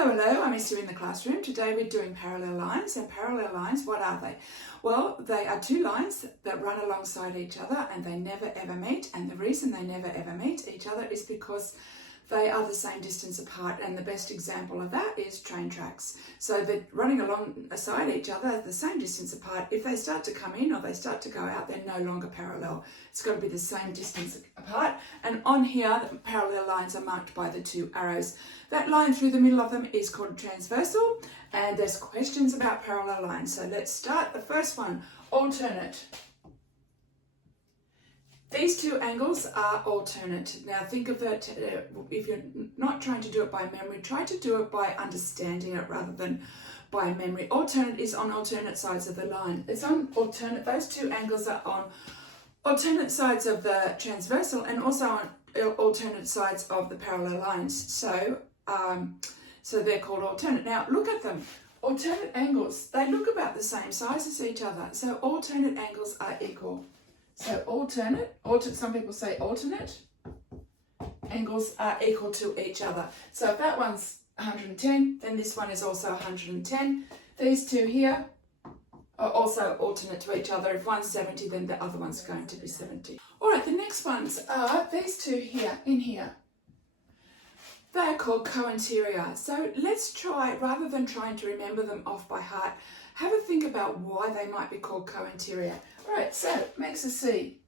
Hello, hello, I miss you in the classroom. Today we're doing parallel lines. And parallel lines, what are they? Well, they are two lines that run alongside each other and they never ever meet. And the reason they never ever meet each other is because they are the same distance apart, and the best example of that is train tracks. So they're running alongside each other, the same distance apart. If they start to come in or they start to go out, they're no longer parallel. It's got to be the same distance apart. And on here, the parallel lines are marked by the two arrows. That line through the middle of them is called transversal, and there's questions about parallel lines. So let's start. The first one, alternate. These two angles are alternate. Now think of it, if you're not trying to do it by memory, try to do it by understanding it rather than by memory. Alternate is on alternate sides of the line. It's on alternate, those two angles are on alternate sides of the transversal and also on alternate sides of the parallel lines. So they're called alternate. Now look at them. Alternate angles, they look about the same size as each other. So alternate angles are equal. So alternate, some people say alternate, angles are equal to each other. So if that one's 110, then this one is also 110. These two here are also alternate to each other. If one's 70, then the other one's going to be 70. All right, the next ones are these two here, in here. They are called co-interior. So let's try, rather than trying to remember them off by heart, have a think about why they might be called co-interior. All right, so it makes a C.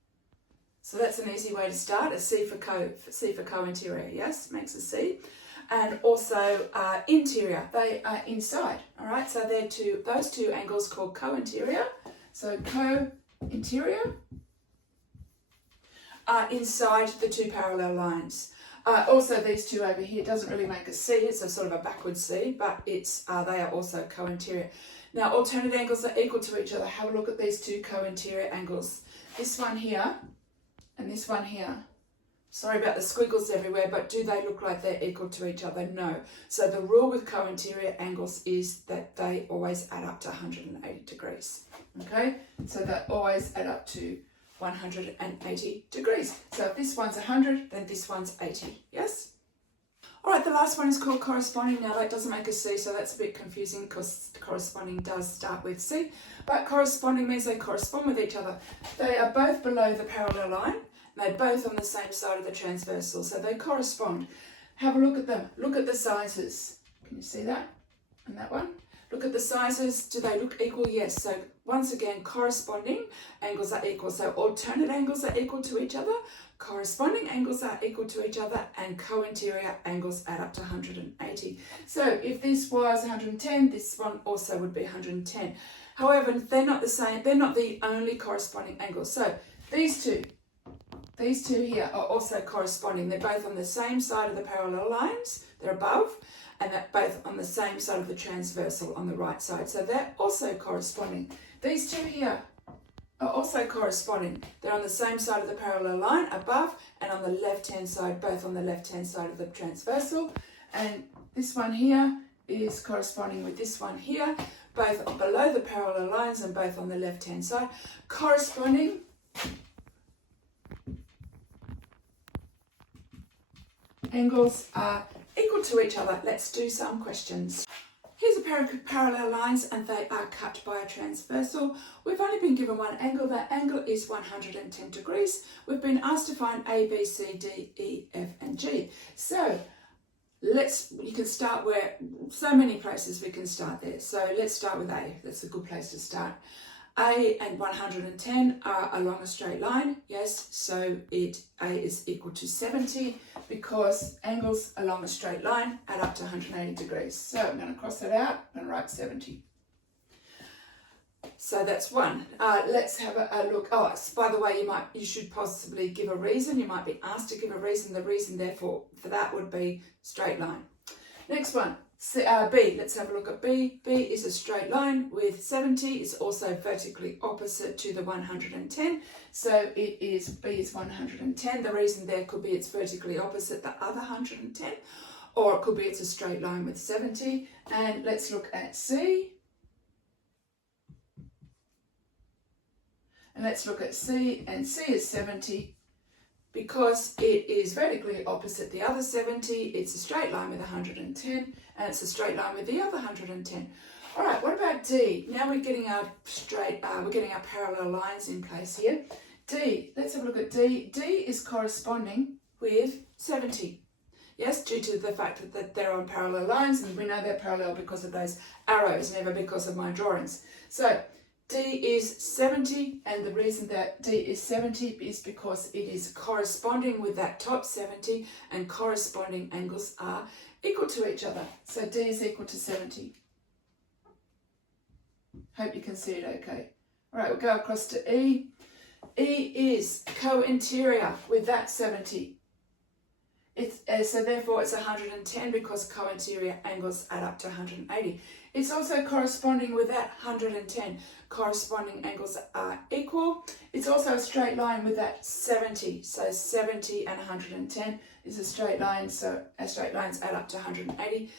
So that's an easy way to start, a C for co-interior, yes, makes a C. And also interior, they are inside, all right? So they're those two angles called co-interior. So co-interior are inside the two parallel lines. Also, these two over here doesn't really make a C, it's a sort of a backward C, but they are also co-interior. Now, alternate angles are equal to each other. Have a look at these two co-interior angles. This one here and this one here. Sorry about the squiggles everywhere, but do they look like they're equal to each other? No. So the rule with co-interior angles is that they always add up to 180 degrees. Okay? So they always add up to 180 degrees. So if this one's 100, then this one's 80. Yes? All right, the last one is called corresponding. Now that doesn't make a C, so that's a bit confusing because corresponding does start with C. But corresponding means they correspond with each other. They are both below the parallel line. And they're both on the same side of the transversal, so they correspond. Have a look at them. Look at the sizes. Can you see that? And that one? Look at the sizes. Do they look equal? Yes. So once again, corresponding angles are equal. So alternate angles are equal to each other. Corresponding angles are equal to each other, and co-interior angles add up to 180. So if this was 110, this one also would be 110. However, they're not the same. They're not the only corresponding angles. So these two here are also corresponding. They're both on the same side of the parallel lines. They're above, and they're both on the same side of the transversal on the right side. So they're also corresponding. These two here are also corresponding. They're on the same side of the parallel line above and on the left-hand side, both on the left-hand side of the transversal. And this one here is corresponding with this one here, both below the parallel lines and both on the left-hand side. Corresponding angles are equal to each other. Let's do some questions. Here's a pair of parallel lines and they are cut by a transversal. We've only been given one angle. That angle is 110 degrees. We've been asked to find A, B, C, D, E, F and G. So you can start where, so many places we can start there. So let's start with A. That's a good place to start. A and 110 are along a straight line, yes, so A is equal to 70 because angles along a straight line add up to 180 degrees. So I'm going to cross that out and write 70. So that's one. Let's have a look. Oh, by the way, you should possibly give a reason. You might be asked to give a reason. The reason, therefore, for that would be straight line. Next one. B, let's have a look at B. B is a straight line with 70. It's also vertically opposite to the 110. So B is 110. The reason there could be it's vertically opposite the other 110, or it could be it's a straight line with 70. And let's look at C. And let's look at C, and C is 70. Because it is vertically opposite the other 70, it's a straight line with 110, and it's a straight line with the other 110. All right, what about D? Now we're getting our parallel lines in place here. D, let's have a look at D. D is corresponding with 70. Yes, due to the fact that they're on parallel lines, and we know they're parallel because of those arrows, never because of my drawings. So D is 70, and the reason that D is 70 is because it is corresponding with that top 70, and corresponding angles are equal to each other. So D is equal to 70. Hope you can see it okay. All right, we'll go across to E. E is co-interior with that 70. So therefore it's 110 because co-interior angles add up to 180. It's also corresponding with that 110. Corresponding angles are equal. It's also a straight line with that 70. So 70 and 110 is a straight line. So our straight lines add up to 180.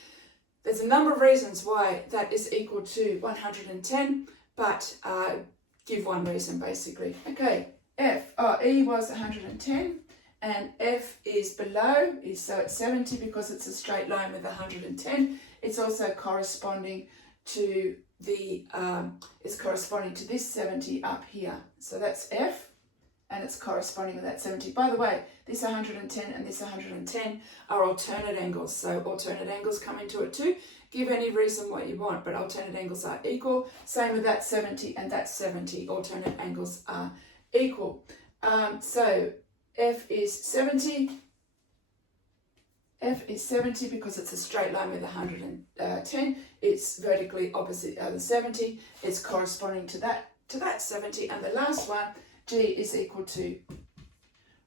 There's a number of reasons why that is equal to 110, but give one reason basically. Okay, E was 110. And F is below, so it's 70 because it's a straight line with 110. It's also corresponding to this 70 up here. So that's F, and it's corresponding with that 70. By the way, this 110 and this 110 are alternate angles. So alternate angles come into it too. Give any reason what you want, but alternate angles are equal. Same with that 70 and that 70. Alternate angles are equal. So F is 70. F is 70 because it's a straight line with 110. It's vertically opposite the 70. It's corresponding to that 70. And the last one, G is equal to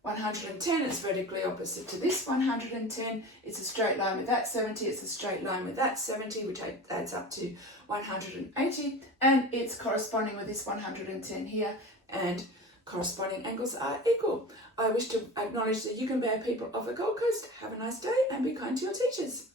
110. It's vertically opposite to this 110. It's a straight line with that 70. It's a straight line with that 70, which adds up to 180. And it's corresponding with this 110 here. And corresponding angles are equal. I wish to acknowledge the Yugambeh people of the Gold Coast. Have a nice day and be kind to your teachers.